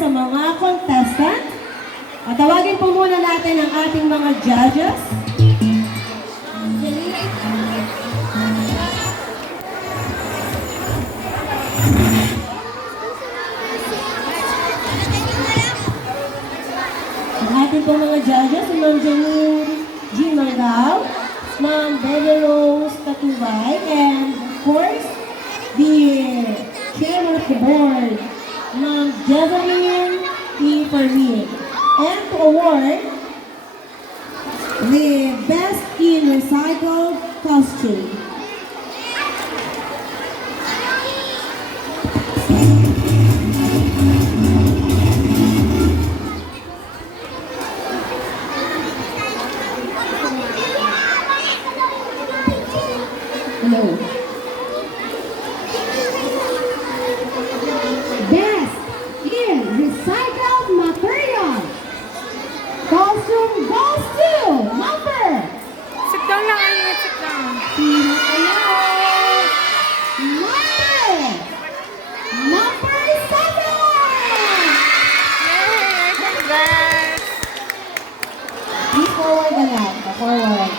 sa mga contestant. At tawagin po muna natin ang ating mga judges. Ang ating po mga judges, Ma'am Janine G. Mangal, Ma'am Bebe Rose Tatubay, and of course, the chairman of the board, Ma'am Jeveline E. Fermin. And to award the Best in Recycled Costume. Hello. Best in Recycled Material. Costume goes to number. Sit down lang, Ayun. Sit down. Sino kayo? Number 7! Yay! Congrats! Please forward na lang. Forward.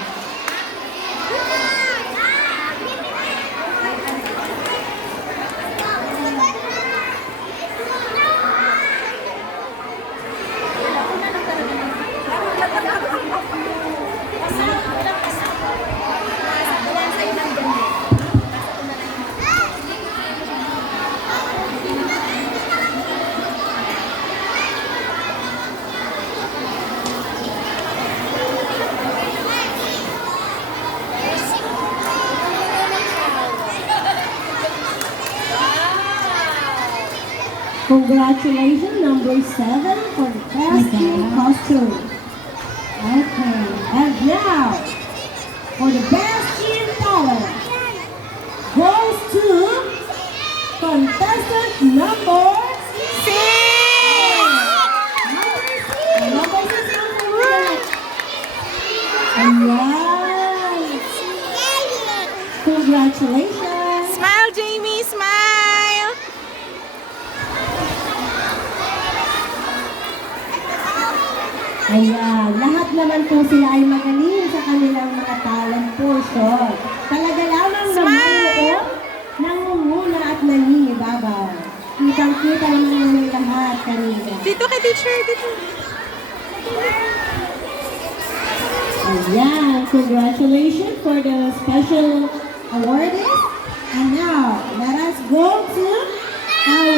Congratulations, number 7 for the best in costume. Okay, and now for the best in talent goes to contestant number 6. Number 6 ang favorite. Ayan. Congratulations. Smile, Jamie! Smile! Ayan, lahat naman po sila ay magaling sa kanilang mga talent portion. Talaga lamang nangunguna at nangingibabaw. Kitang-kita naman namin lahat kanina. Dito kay teacher, dito. Ayan, congratulations for the special awardees. And now, let us go to our